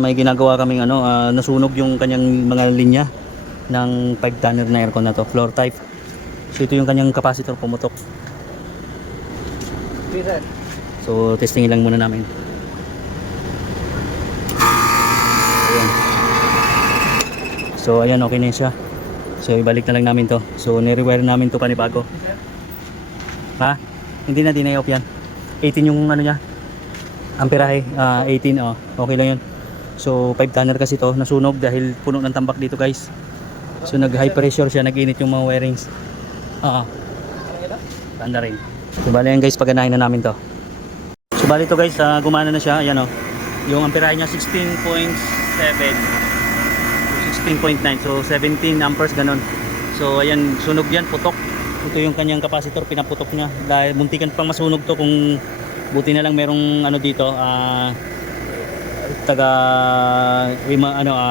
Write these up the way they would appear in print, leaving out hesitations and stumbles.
May ginagawa kaming nasunog yung kanyang mga linya ng 5 tonner na aircon na to, floor type. So ito yung kanyang capacitor pumutok. So testingin lang muna namin. Ayan. So ayan, okay na siya. So ibalik na lang namin to. So ni-rewire namin to panibago. Ha? Hindi na dinay-off yan. 18 yung ano niya. Amperahe, 18 okay lang yun. So 5 tonner kasi to, nasunog dahil puno ng tambak dito guys. So nag high pressure siya, nag-init yung mga wirings. Tanda rin. So bali yan guys, paganahin na namin to. So bali to guys, gumana na siya. Ayan yung amperahe niya 16.7 16.9, so 17 amperes ganon. So ayan, sunog yan, putok. Ito yung kanyang capacitor, pinaputok niya. Dahil muntikan pang masunog to kung buti na lang merong dito,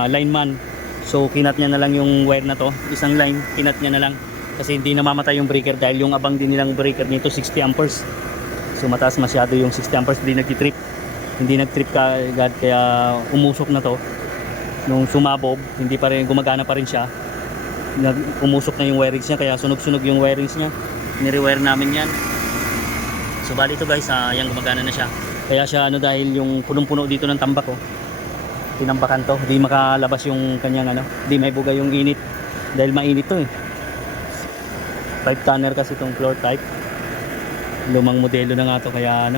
lineman. So kinat niya na lang yung wire na to, isang line, kinat niya na lang kasi hindi namamatay yung breaker dahil yung abang din nilang breaker nito 60 amperes. So mataas masyado yung 60 amperes, hindi nag-trip kaagad, kaya umusok na to. Nung sumabog, hindi pa rin gumagana pa rin siya. Umusok na yung wirings niya, kaya sunog-sunog yung wirings niya. Ni-rewire namin yan. So bali ito guys, yan gumagana na siya. Kaya siya dahil yung punong-puno dito ng tambak tinambakan to, hindi makalabas yung kanyang hindi may buga yung init dahil mainit to 5 tonner kasi itong floor type, lumang modelo na nga to, kaya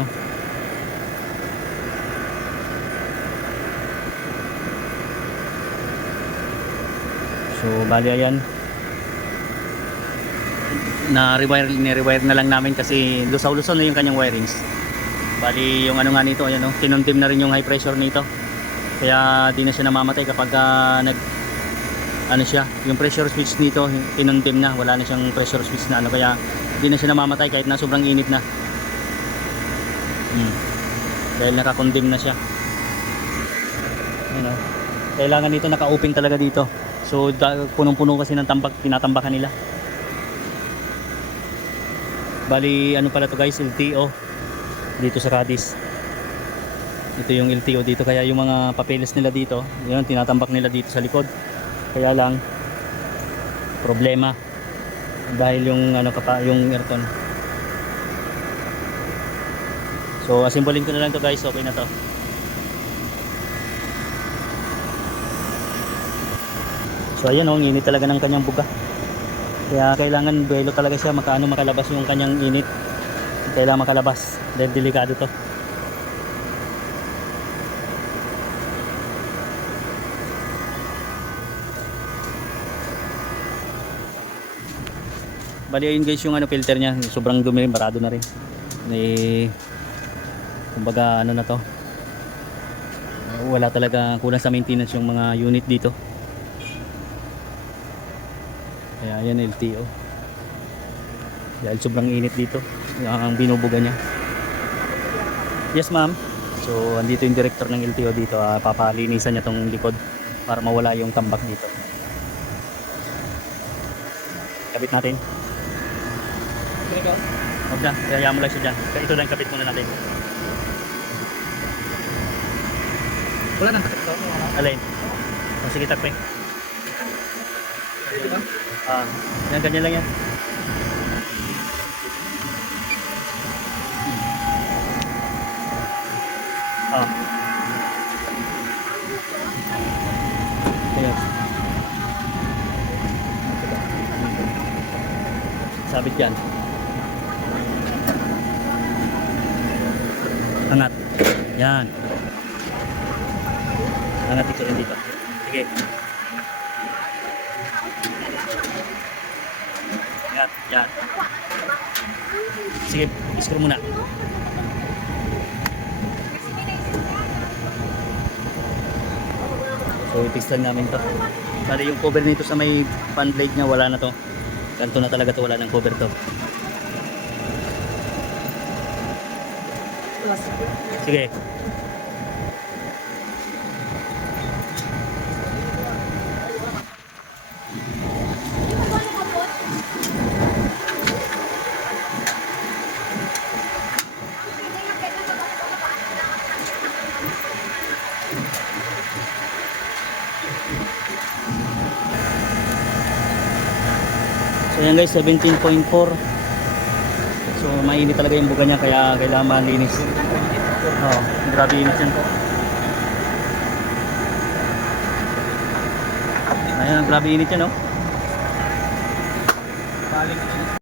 so bali ayan, ni-rewire na lang namin kasi lusaw-lusaw na yung kanyang wirings. Bali yung nga nito, ayan tinundim na rin yung high pressure nito. Kaya di na siya namamatay kapag yung pressure switch nito tinundim na, wala na siyang pressure switch na kaya di na siya namamatay kahit na sobrang init na. Dahil nakakondim na siya. Kailangan nito naka-open talaga dito. So punong-puno kasi ng tambak, tinatambakan nila. Bali pala to guys, LTO dito sa Cadiz. Ito yung LTO dito, kaya yung mga papeles nila dito, yun tinatambak nila dito sa likod. Kaya lang problema dahil yung yung aircon. So asimbolin ko na lang to guys, okay na to. So ayan ang init talaga ng kanyang buga. Kaya kailangan buwelo talaga siya, makalabas yung kanyang init. Kailangan makalabas dahil delikado to. Bali ayun guys, yung filter niya sobrang dumi, barado na rin. Kumbaga na to, wala talaga, kulang sa maintenance yung mga unit dito. Kaya yan LTO, dahil sobrang init dito ang binubuga niya. Yes ma'am. So andito yung director ng LTO dito, papalinisan niya tong likod para mawala yung tambak dito. Kabit natin. Huwag na, kaya mo lang siya dyan. Ito lang, kapit muna natin. Wala nang kapit ko? Alin? Sige, takpe. Yan, ganyan lang yan. Ayos. Sabit yan. Angat. Yan. Angat ito rin dito. Sige. Angat. Yan. Sige, screw muna. So ipistan namin to. Bali yung cover nito sa may fan blade niya, wala na to. Ganto na talaga to, wala ng cover to. Sige. So yan guys, 17.4. So mainit talaga yung buga niya kaya kailangan malinis. Oh, grabe init yan. Ayan, grabe init yan, oh. Balik.